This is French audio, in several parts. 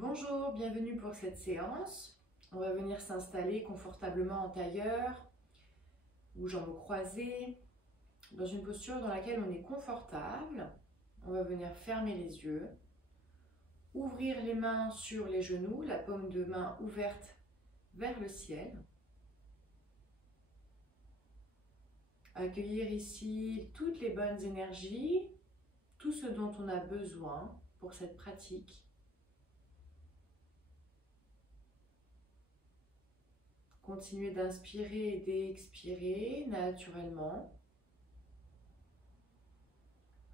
Bonjour, bienvenue pour cette séance. On va venir s'installer confortablement en tailleur ou jambes croisées, dans une posture dans laquelle on est confortable. On va venir fermer les yeux, ouvrir les mains sur les genoux, la paume de main ouverte vers le ciel. Accueillir ici toutes les bonnes énergies, tout ce dont on a besoin pour cette pratique. Continuez d'inspirer et d'expirer naturellement.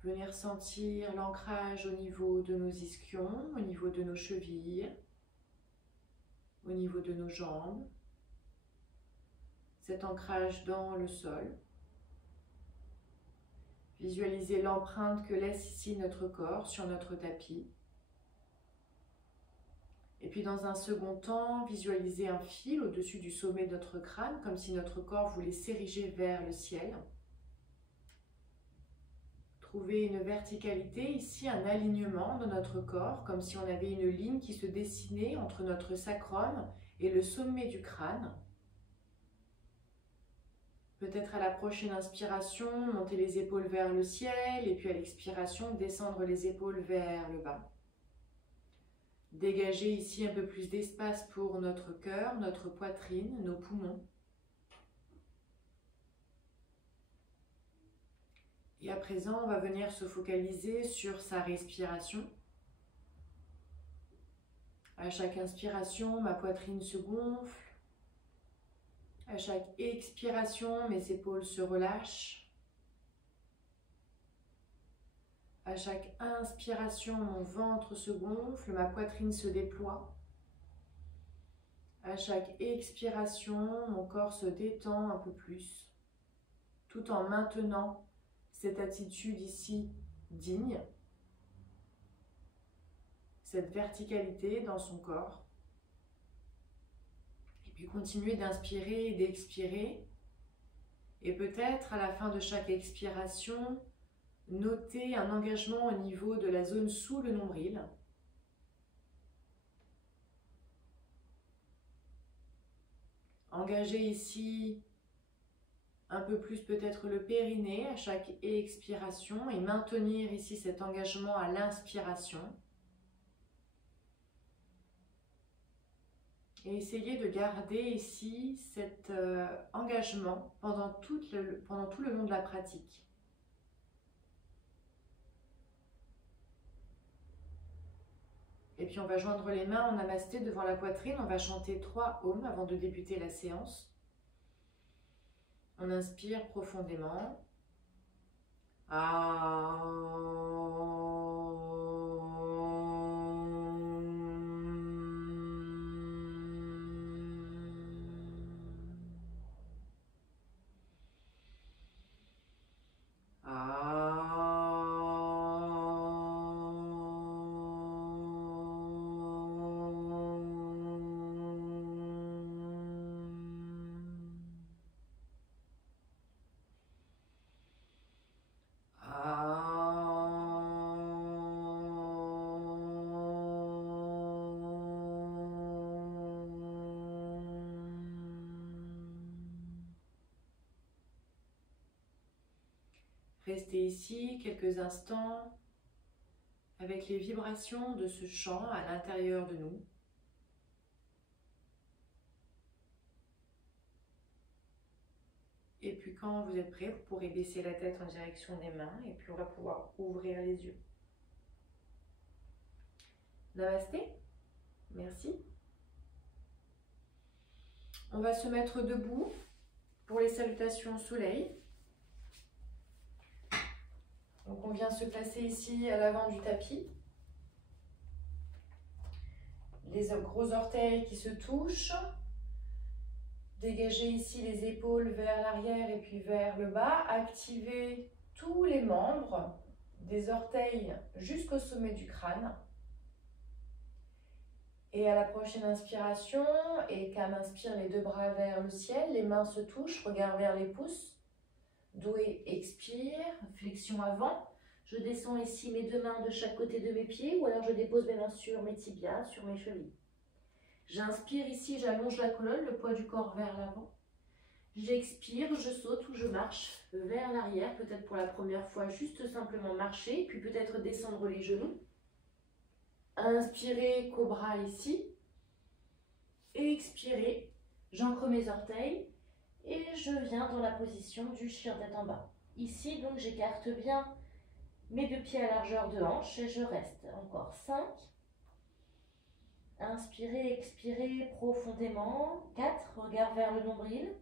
Venir sentir l'ancrage au niveau de nos ischions, au niveau de nos chevilles, au niveau de nos jambes. Cet ancrage dans le sol. Visualisez l'empreinte que laisse ici notre corps sur notre tapis. Et puis dans un second temps, visualisez un fil au-dessus du sommet de notre crâne, comme si notre corps voulait s'ériger vers le ciel. Trouvez une verticalité ici, un alignement de notre corps, comme si on avait une ligne qui se dessinait entre notre sacrum et le sommet du crâne. Peut-être à la prochaine inspiration, monter les épaules vers le ciel et puis à l'expiration, descendre les épaules vers le bas. Dégagez ici un peu plus d'espace pour notre cœur, notre poitrine, nos poumons. Et à présent, on va venir se focaliser sur sa respiration. À chaque inspiration, ma poitrine se gonfle. À chaque expiration, mes épaules se relâchent. À chaque inspiration, mon ventre se gonfle, ma poitrine se déploie. À chaque expiration, mon corps se détend un peu plus, tout en maintenant cette attitude ici digne, cette verticalité dans son corps. Et puis continuez d'inspirer et d'expirer. Et peut-être à la fin de chaque expiration, notez un engagement au niveau de la zone sous le nombril. Engagez ici un peu plus peut-être le périnée à chaque expiration et maintenir ici cet engagement à l'inspiration. Et essayez de garder ici cet engagement pendant tout le long de la pratique. Et puis on va joindre les mains en namasté devant la poitrine. On va chanter 3 Om avant de débuter la séance. On inspire profondément. Restez ici quelques instants avec les vibrations de ce chant à l'intérieur de nous. Et puis quand vous êtes prêt, vous pourrez baisser la tête en direction des mains et puis on va pouvoir ouvrir les yeux. Namasté, merci. On va se mettre debout pour les salutations au soleil. Donc on vient se placer ici à l'avant du tapis. Les gros orteils qui se touchent. Dégagez ici les épaules vers l'arrière et puis vers le bas. Activez tous les membres, des orteils jusqu'au sommet du crâne. Et à la prochaine inspiration, et Cam inspire les 2 bras vers le ciel, les mains se touchent, regard vers les pouces. Doué expire, flexion avant. Je descends ici mes deux mains de chaque côté de mes pieds ou alors je dépose mes mains sur mes tibias, sur mes chevilles. J'inspire ici, j'allonge la colonne, le poids du corps vers l'avant. J'expire, je saute ou je marche vers l'arrière, peut-être pour la première fois, juste simplement marcher, puis peut-être descendre les genoux. Inspirez, cobra ici. Expirez, j'ancre mes orteils et je viens dans la position du chien tête en bas. Ici, donc, j'écarte bien mes deux pieds à largeur de hanche et je reste. Encore 5. Inspirez, expirez profondément. 4, regard vers le nombril.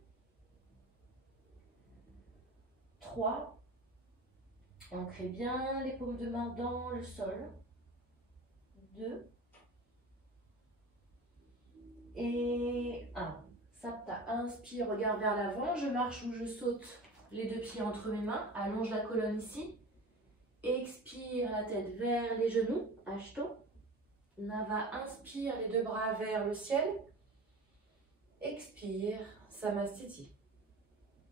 3, ancrez bien les paumes de main dans le sol. 2 et 1. Sapta, inspire, regard vers l'avant, je marche ou je saute les deux pieds entre mes mains, allonge la colonne ici. Expire, la tête vers les genoux, Ashto. Nava, inspire, les deux bras vers le ciel. Expire, Samastiti.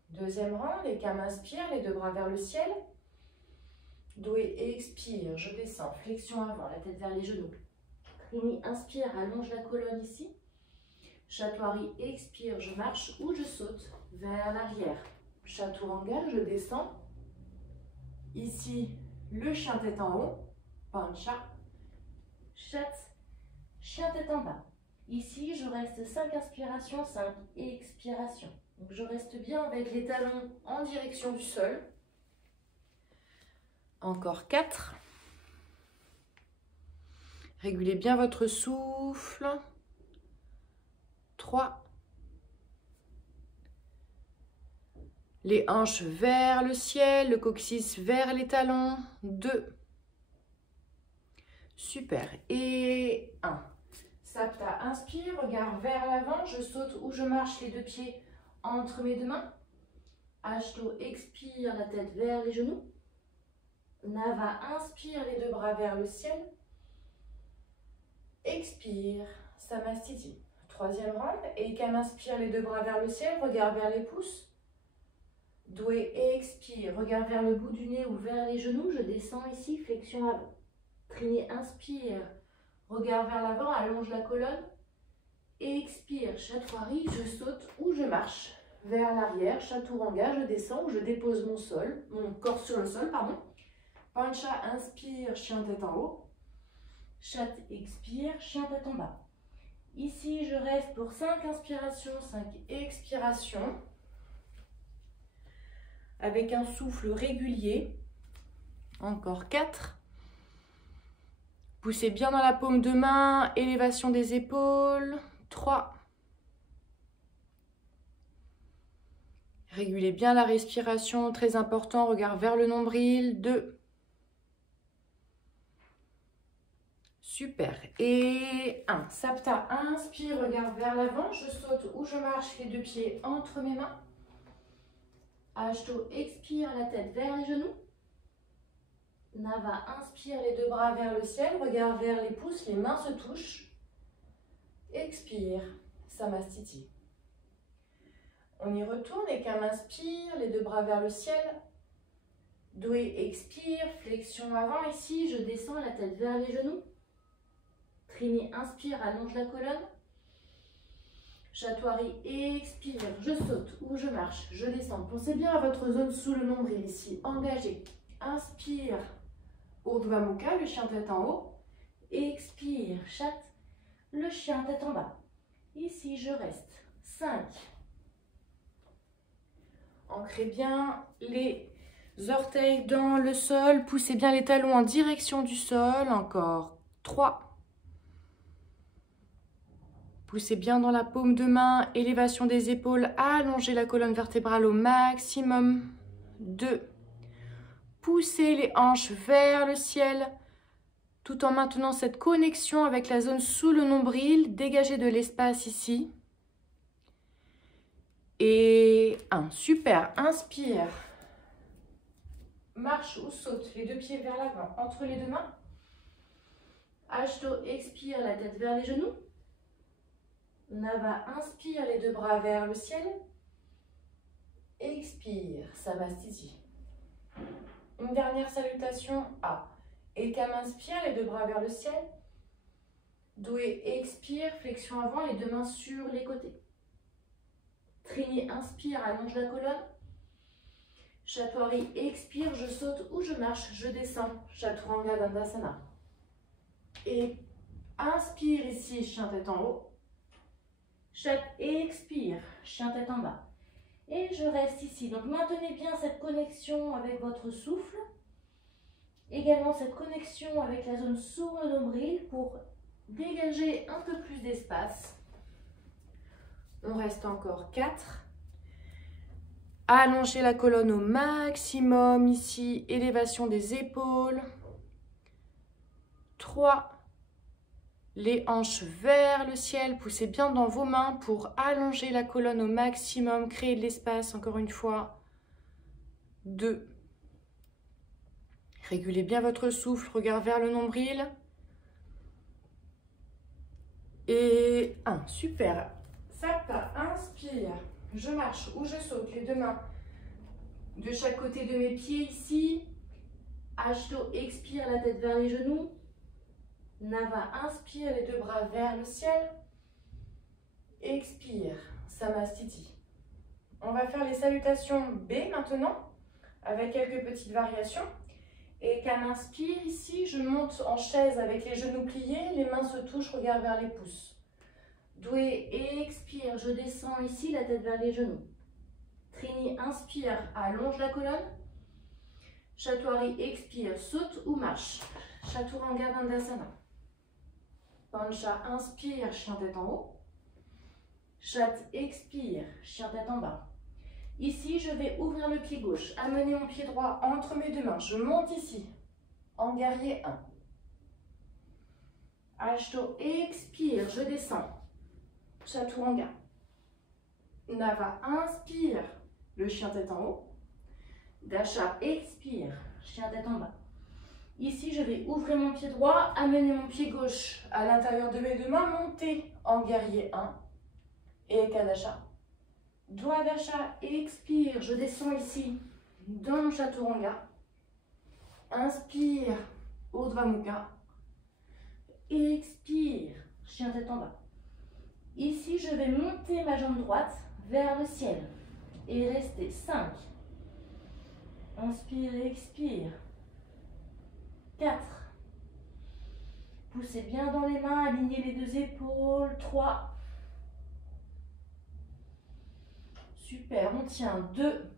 Deuxième rang, les cams inspire, les deux bras vers le ciel. Doué, expire, je descends, flexion avant, la tête vers les genoux. Trini, inspire, allonge la colonne ici. Chaturanga, expire, je marche ou je saute vers l'arrière. Chaturanga, je descends. Ici, le chien tête en haut. Pancha. Chat, chien tête en bas. Ici, je reste 5 inspirations, 5 expirations. Donc, je reste bien avec les talons en direction du sol. Encore 4. Régulez bien votre souffle. 3. Les hanches vers le ciel, le coccyx vers les talons. 2. Super. Et 1. Sapta, inspire, regard vers l'avant. Je saute ou je marche les deux pieds entre mes deux mains. Ashto, expire, la tête vers les genoux. Nava, inspire, les deux bras vers le ciel. Expire, Samastiti. Troisième rang, Ekam, inspire, les deux bras vers le ciel, regard vers les pouces. Doué, expire, regard vers le bout du nez ou vers les genoux, je descends ici, flexion avant. Trini, inspire, regard vers l'avant, allonge la colonne. Expire, Chaturanga, je saute ou je marche vers l'arrière. Chaturanga, je descends ou je dépose mon corps sur le sol, pardon. Pancha, inspire, chien tête en haut. Chat, expire, chien tête en bas. Ici, je reste pour 5 inspirations, 5 expirations. Avec un souffle régulier. Encore 4. Poussez bien dans la paume de main, élévation des épaules. 3. Régulez bien la respiration, très important, regard vers le nombril. 2. Super. Et 1. Sapta, inspire, regard vers l'avant. Je saute ou je marche les deux pieds entre mes mains. Ashto, expire, la tête vers les genoux. Nava, inspire, les deux bras vers le ciel, regard vers les pouces, les mains se touchent. Expire, Samastiti. On y retourne, Ekam inspire, les deux bras vers le ciel. Doué, expire, flexion avant ici, je descends, la tête vers les genoux. Trini, inspire, allonge la colonne. Chaturanga, expire, je saute ou je marche, je descends. Pensez bien à votre zone sous le nombril ici, engagée. Inspire, Urdhva Mukha, le chien tête en haut. Expire, chat, le chien tête en bas. Ici, je reste. 5. Ancrez bien les orteils dans le sol. Poussez bien les talons en direction du sol. Encore 3. Poussez bien dans la paume de main. Élévation des épaules. Allongez la colonne vertébrale au maximum. 2. Poussez les hanches vers le ciel, tout en maintenant cette connexion avec la zone sous le nombril. Dégagez de l'espace ici. Et 1. Super. Inspire. Marche ou saute, les deux pieds vers l'avant, entre les deux mains. Ashto, expire, la tête vers les genoux. Nava, inspire, les deux bras vers le ciel. Expire, Samastiti. Une dernière salutation A. Ekam inspire, les deux bras vers le ciel. Doué expire, flexion avant, les deux mains sur les côtés. Trini inspire, allonge la colonne. Chaturanga expire, je saute ou je marche, je descends. Chaturanga Dandasana. Et inspire ici, chien tête en haut. Expire, chien tête en bas. Et je reste ici. Donc maintenez bien cette connexion avec votre souffle. Également cette connexion avec la zone sous le nombril pour dégager un peu plus d'espace. On reste encore 4. Allongez la colonne au maximum ici. Élévation des épaules. 3. Les hanches vers le ciel. Poussez bien dans vos mains pour allonger la colonne au maximum. Créer de l'espace encore une fois. 2. Régulez bien votre souffle. Regard vers le nombril. Et 1. Super. Sapta, inspire. Je marche ou je saute. Les deux mains de chaque côté de mes pieds ici. Ashto, expire, la tête vers les genoux. Nava, inspire, les deux bras vers le ciel. Expire, Samastiti. On va faire les salutations B maintenant, avec quelques petites variations. Et Ekam inspire, ici, je monte en chaise avec les genoux pliés, les mains se touchent, regard vers les pouces. Doué, expire, je descends ici, la tête vers les genoux. Trini, inspire, allonge la colonne. Chaturanga, expire, saute ou marche. Chaturanga Dandasana. Pancha, inspire, chien tête en haut. Chat, expire, chien tête en bas. Ici, je vais ouvrir le pied gauche, amener mon pied droit entre mes deux mains. Je monte ici, en guerrier 1. Ashto, expire, je descends. Chaturanga. Nava, inspire, le chien tête en haut. Dasha, expire, chien tête en bas. Ici, je vais ouvrir mon pied droit, amener mon pied gauche à l'intérieur de mes deux mains, monter en guerrier 1 et Ekadasha. Dwadasha, expire, je descends ici dans mon Chaturanga. Inspire, Urdhva Mukha. Expire, chien tête en bas. Ici, je vais monter ma jambe droite vers le ciel et rester 5. Inspire, expire. 4. Poussez bien dans les mains, alignez les deux épaules. 3. Super, on tient. 2.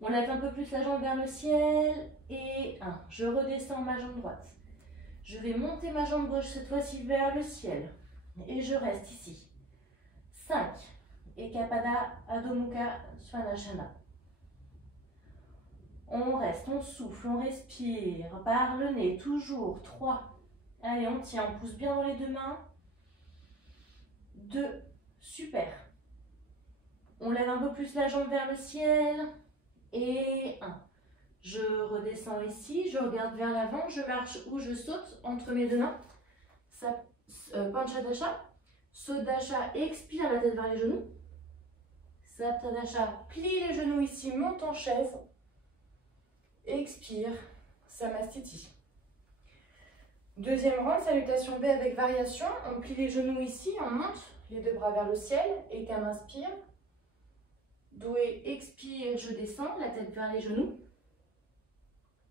On lève un peu plus la jambe vers le ciel. Et 1. Je redescends ma jambe droite. Je vais monter ma jambe gauche cette fois-ci vers le ciel. Et je reste ici. 5. Ekapada Adho Mukha Svanasana. On reste, on souffle, on respire par le nez, toujours. 3. Allez, on tient, on pousse bien dans les deux mains. 2. Super. On lève un peu plus la jambe vers le ciel. Et 1. Je redescends ici, je regarde vers l'avant, je marche ou je saute entre mes deux mains. Panchadasha. Sodasha, expire, la tête vers les genoux. Saptadasha, plie les genoux ici, monte en chaise. Expire, Samastiti. Deuxième rang, salutation B avec variation. On plie les genoux ici, on monte les deux bras vers le ciel. Ekam inspire. Doué, expire, je descends, la tête vers les genoux.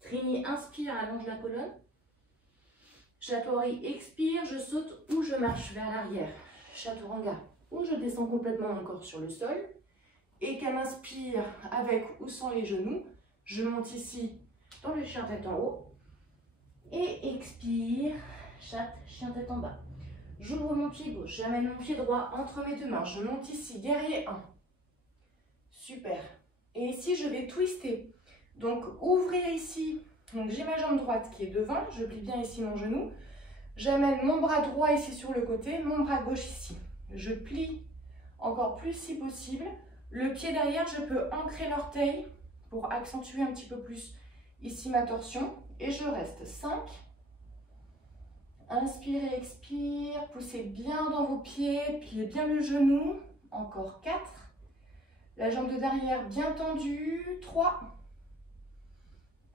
Trini, inspire, allonge la colonne. Chaturanga, expire, je saute ou je marche vers l'arrière. Chaturanga, ou je descends complètement mon corps sur le sol. Ekam inspire, avec ou sans les genoux. Je monte ici dans le chien tête en haut. Et expire, chat, chien tête en bas. J'ouvre mon pied gauche, j'amène mon pied droit entre mes deux mains. Je monte ici, guerrier 1. Super. Et ici, je vais twister. Donc, ouvrir ici. Donc, j'ai ma jambe droite qui est devant. Je plie bien ici mon genou. J'amène mon bras droit ici sur le côté, mon bras gauche ici. Je plie encore plus si possible. Le pied derrière, je peux ancrer l'orteil pour accentuer un petit peu plus ici ma torsion. Et je reste 5. Inspire et expire. Poussez bien dans vos pieds. Pliez bien le genou. Encore 4. La jambe de derrière bien tendue. 3.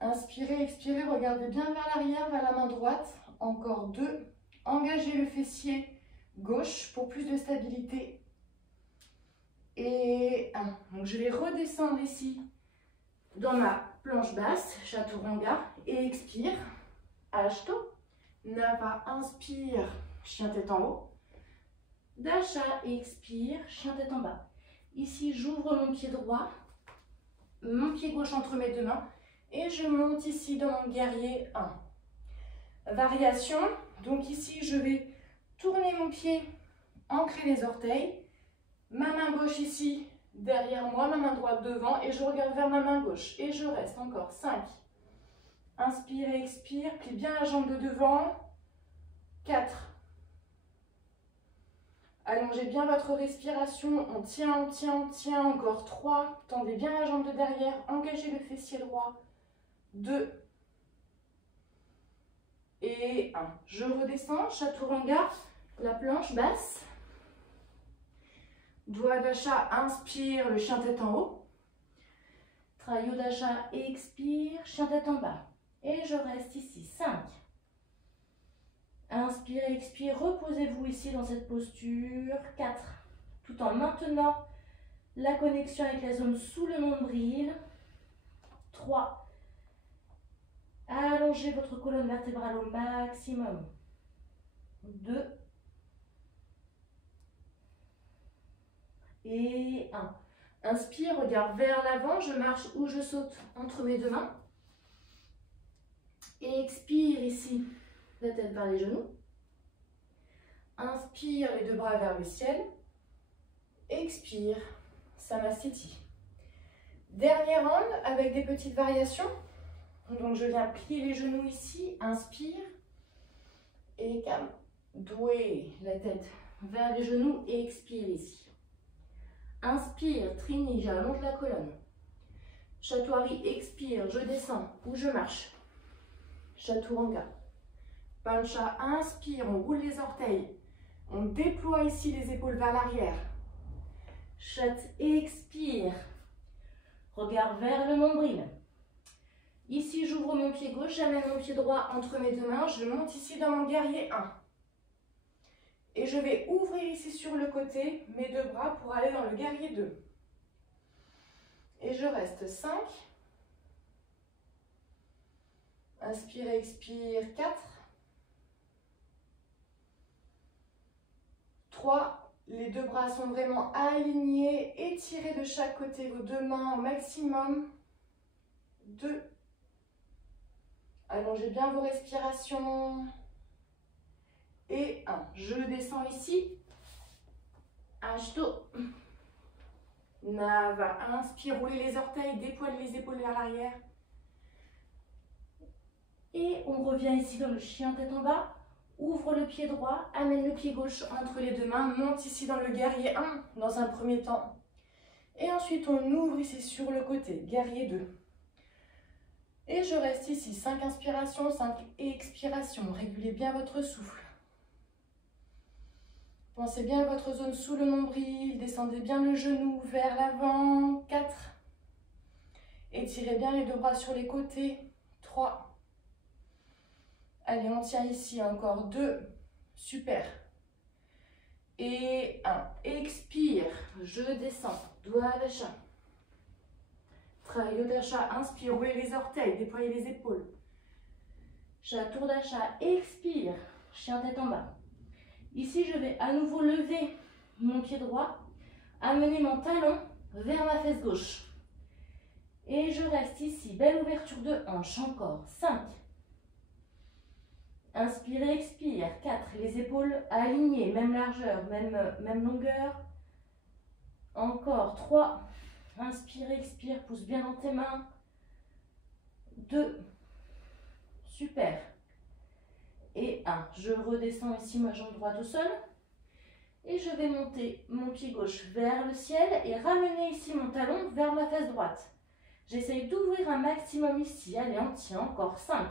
Inspirez, expirez, regardez bien vers l'arrière, vers la main droite. Encore 2. Engagez le fessier gauche pour plus de stabilité. Et 1. Donc je vais redescendre ici dans ma planche basse, chaturanga, et expire. Ashto. Nava, inspire, chien tête en haut. Dasha, expire, chien tête en bas. Ici, j'ouvre mon pied droit, mon pied gauche entre mes deux mains, et je monte ici dans mon guerrier 1. Variation, donc ici, je vais tourner mon pied, ancrer les orteils, ma main gauche ici, derrière moi, ma main droite devant, et je regarde vers ma main gauche, et je reste encore 5. Inspire et expire, plie bien la jambe de devant, 4. Allongez bien votre respiration, on tient, on tient, on tient, encore 3. Tendez bien la jambe de derrière, engagez le fessier droit, 2. Et 1. Je redescends, chaturanga, la planche basse. Dwadasha, inspire, le chien tête en haut. Trayodasha, expire, chien tête en bas. Et je reste ici, 5. Inspirez, expirez, reposez-vous ici dans cette posture, 4. Tout en maintenant la connexion avec la zone sous le nombril, 3. Allongez votre colonne vertébrale au maximum, 2. Et 1. Inspire, regard vers l'avant, je marche ou je saute entre mes deux mains. Et expire ici, la tête vers les genoux. Inspire, les deux bras vers le ciel. Expire, Samastiti. Dernier round avec des petites variations. Donc je viens plier les genoux ici, inspire. Et calme. Doué, la tête vers les genoux et expire ici. Inspire, Trini, j'allonge la colonne. Chaturanga, expire, je descends ou je marche. Chaturanga. Pancha, inspire, on roule les orteils. On déploie ici les épaules vers l'arrière. Chat, expire. Regard vers le nombril. Ici, j'ouvre mon pied gauche, j'amène mon pied droit entre mes deux mains. Je monte ici dans mon guerrier 1. Et je vais ouvrir ici sur le côté mes deux bras pour aller dans le guerrier 2. Et je reste 5. Inspire, expire, 4. 3. Les deux bras sont vraiment alignés. Étirez de chaque côté vos deux mains au maximum. 2. Allongez bien vos respirations. Et 1. Je descends ici. Ashto. Nava. Inspire, roulez les orteils, déployez les épaules vers l'arrière. Et on revient ici dans le chien tête en bas. Ouvre le pied droit, amène le pied gauche entre les deux mains. Monte ici dans le guerrier 1 dans un premier temps. Et ensuite on ouvre ici sur le côté, guerrier 2. Et je reste ici, 5 inspirations, 5 expirations. Régulez bien votre souffle. Pensez bien à votre zone sous le nombril. Descendez bien le genou vers l'avant. 4. Étirez bien les deux bras sur les côtés. 3. Allez, on tient ici. Encore 2. Super. Et 1. Expire. Je descends. Dwadasha. Trayodasha, inspire, ouvrez les orteils, déployez les épaules. Chaturanga, expire, chien tête en bas. Ici, je vais à nouveau lever mon pied droit, amener mon talon vers ma fesse gauche. Et je reste ici, belle ouverture de hanche, encore 5. Inspirez, expire, 4. Les épaules alignées, même largeur, même longueur. Encore 3. Inspire, expire, pousse bien dans tes mains. 2. Super. Et 1. Je redescends ici ma jambe droite au sol. Et je vais monter mon pied gauche vers le ciel et ramener ici mon talon vers ma fesse droite. J'essaye d'ouvrir un maximum ici. Allez, on tient encore 5.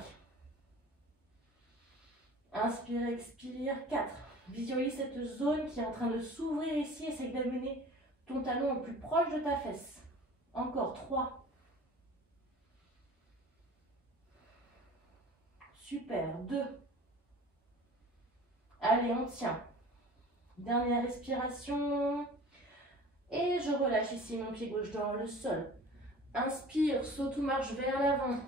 Inspire, expire, 4. Visualise cette zone qui est en train de s'ouvrir ici. Essaye d'amener ton talon au plus proche de ta fesse. Encore 3. Super. 2. Allez, on tient. Dernière respiration. Et je relâche ici mon pied gauche dans le sol. Inspire, saute ou marche vers l'avant.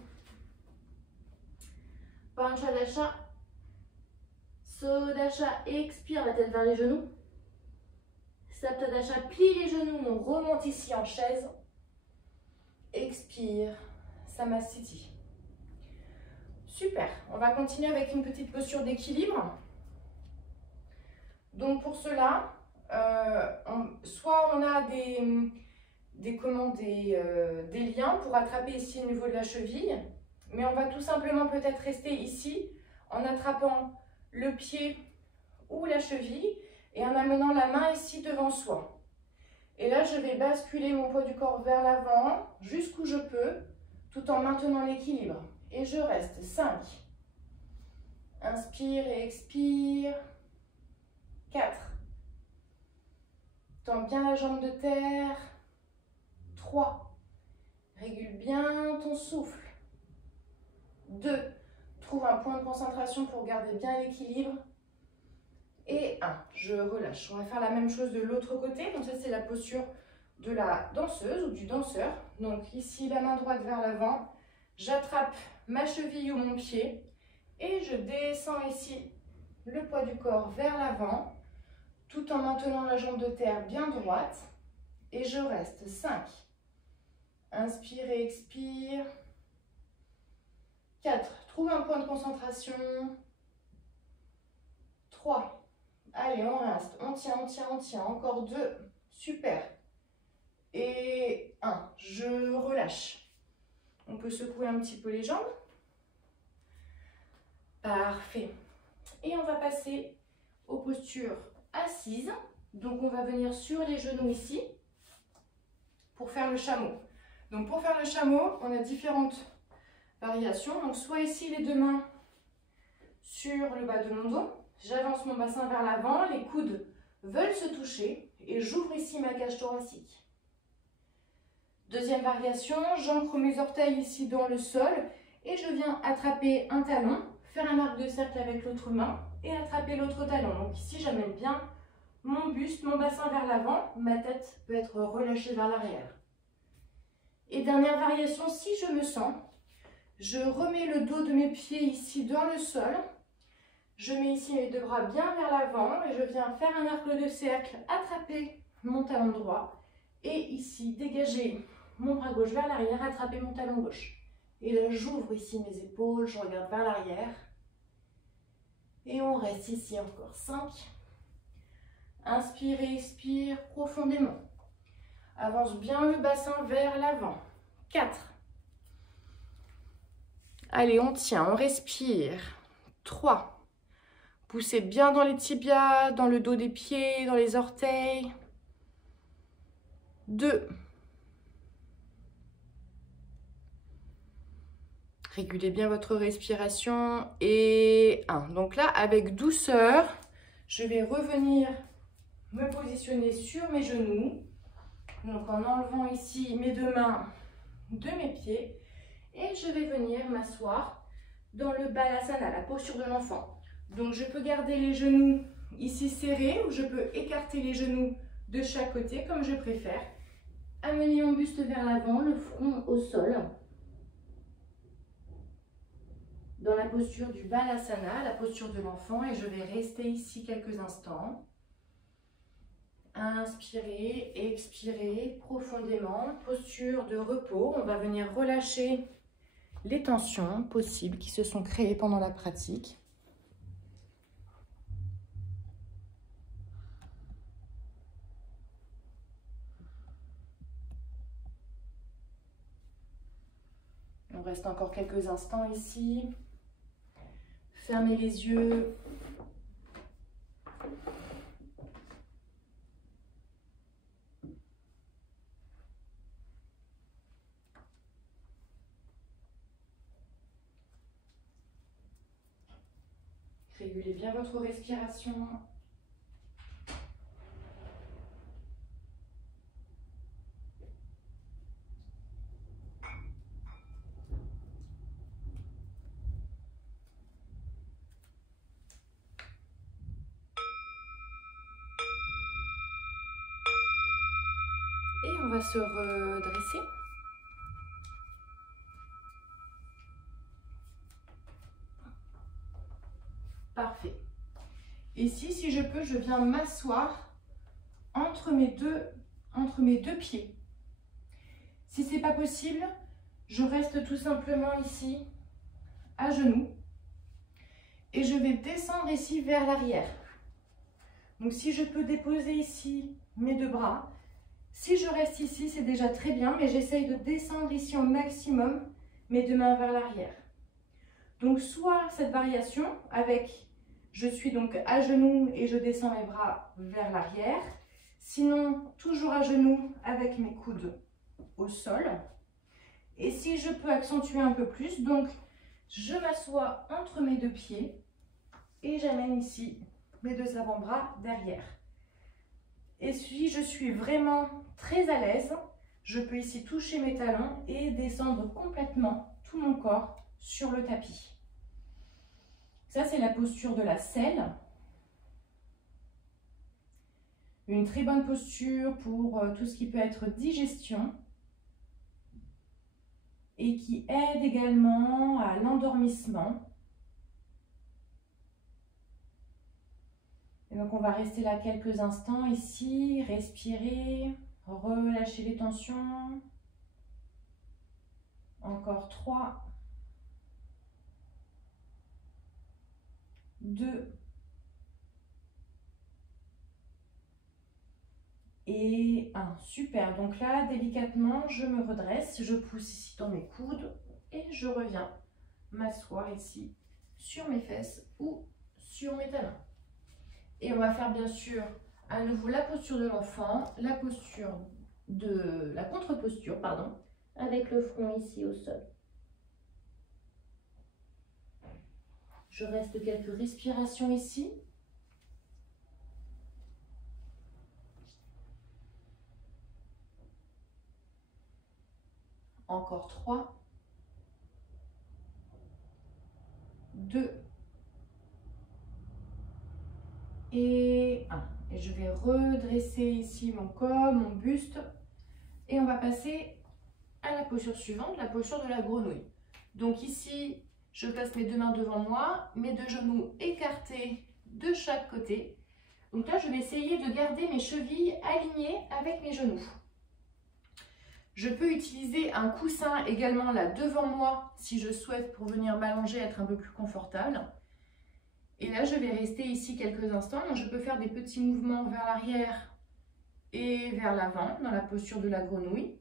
Panchadasha. Sodasha, expire la tête vers les genoux. Saptadasha, plie les genoux, on remonte ici en chaise. Expire, Samasthiti. Super, on va continuer avec une petite posture d'équilibre. Donc pour cela, soit on a des liens pour attraper ici au niveau de la cheville, mais on va tout simplement peut-être rester ici en attrapant le pied ou la cheville et en amenant la main ici devant soi. Et là, je vais basculer mon poids du corps vers l'avant, jusqu'où je peux, tout en maintenant l'équilibre. Et je reste. 5. Inspire et expire. 4. Tends bien la jambe de terre. 3. Régule bien ton souffle. 2. Trouve un point de concentration pour garder bien l'équilibre. Et 1. Je relâche. On va faire la même chose de l'autre côté. Donc ça, c'est la posture de la danseuse ou du danseur. Donc ici, la main droite vers l'avant. J'attrape ma cheville ou mon pied. Et je descends ici le poids du corps vers l'avant, tout en maintenant la jambe de terre bien droite. Et je reste. 5. Inspire et expire. 4. Trouve un point de concentration. 3. Allez, on reste. On tient, on tient, on tient. Encore 2. Super. Et 1. Je relâche. On peut secouer un petit peu les jambes. Parfait. Et on va passer aux postures assises. Donc, on va venir sur les genoux ici pour faire le chameau. Donc, pour faire le chameau, on a différentes variations. Donc, soit ici, les deux mains sur le bas de mon dos. J'avance mon bassin vers l'avant. Les coudes veulent se toucher. Et j'ouvre ici ma cage thoracique. Deuxième variation, j'ancre mes orteils ici dans le sol. Et je viens attraper un talon, faire un arc de cercle avec l'autre main et attraper l'autre talon. Donc ici, j'amène bien mon buste, mon bassin vers l'avant. Ma tête peut être relâchée vers l'arrière. Et dernière variation, si je me sens, je remets le dos de mes pieds ici dans le sol. Je mets ici mes deux bras bien vers l'avant et je viens faire un arc de cercle, attraper mon talon droit et ici dégager mon bras gauche vers l'arrière, attraper mon talon gauche. Et là, j'ouvre ici mes épaules, je regarde vers l'arrière. Et on reste ici encore. 5. Inspire et expire profondément. Avance bien le bassin vers l'avant. 4. Allez, on tient, on respire. 3. Poussez bien dans les tibias, dans le dos des pieds, dans les orteils. 2. Régulez bien votre respiration. Et 1. Donc là, avec douceur, je vais revenir me positionner sur mes genoux. Donc en enlevant ici mes deux mains de mes pieds. Et je vais venir m'asseoir dans le Balasana, la posture de l'enfant. Donc je peux garder les genoux ici serrés ou je peux écarter les genoux de chaque côté comme je préfère. Amener mon buste vers l'avant, le front au sol. Dans la posture du Balasana, la posture de l'enfant, et je vais rester ici quelques instants. Inspirez, expirez profondément, posture de repos. On va venir relâcher les tensions possibles qui se sont créées pendant la pratique. On reste encore quelques instants ici. Fermez les yeux. Régulez bien votre respiration. va se redresser. Parfait. Ici, si je peux, je viens m'asseoir entre mes deux pieds. Si ce n'est pas possible, je reste tout simplement ici à genoux et je vais descendre ici vers l'arrière. Donc si je peux déposer ici mes deux bras, si je reste ici, c'est déjà très bien, mais j'essaye de descendre ici au maximum mes deux mains vers l'arrière. Donc soit cette variation avec je suis donc à genoux et je descends mes bras vers l'arrière, sinon toujours à genoux avec mes coudes au sol. Et si je peux accentuer un peu plus, donc je m'assois entre mes deux pieds et j'amène ici mes deux avant-bras derrière. Et si je suis vraiment très à l'aise, je peux ici toucher mes talons et descendre complètement tout mon corps sur le tapis. Ça, c'est la posture de la selle. Une très bonne posture pour tout ce qui peut être digestion et qui aide également à l'endormissement. Et donc, on va rester là quelques instants ici, respirer, relâcher les tensions. Encore 3, 2 et 1. Super. Donc là, délicatement, je me redresse, je pousse ici dans mes coudes et je reviens m'asseoir ici sur mes fesses ou sur mes talons. Et on va faire bien sûr à nouveau la posture de l'enfant, la contre-posture, pardon, avec le front ici au sol. Je reste quelques respirations ici. Encore 3, 2 et 1. Et je vais redresser ici mon corps, mon buste. Et on va passer à la posture suivante, la posture de la grenouille. Donc ici, je place mes deux mains devant moi, mes deux genoux écartés de chaque côté. Donc là, je vais essayer de garder mes chevilles alignées avec mes genoux. Je peux utiliser un coussin également là devant moi si je souhaite pour venir m'allonger, être un peu plus confortable. Et là, je vais rester ici quelques instants. Donc, je peux faire des petits mouvements vers l'arrière et vers l'avant dans la posture de la grenouille.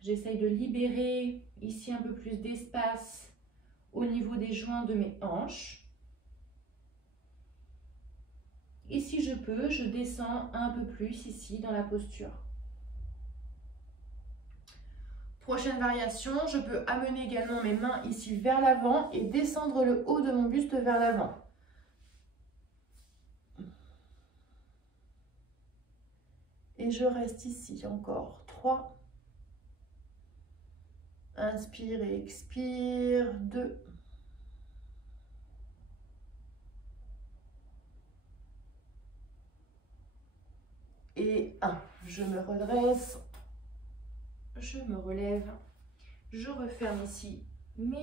J'essaye de libérer ici un peu plus d'espace au niveau des joints de mes hanches. Et si je peux, je descends un peu plus ici dans la posture. Prochaine variation, je peux amener également mes mains ici vers l'avant et descendre le haut de mon buste vers l'avant. Et je reste ici encore 3. Inspire et expire, 2. Et 1. Je me redresse, je me relève, je referme ici mes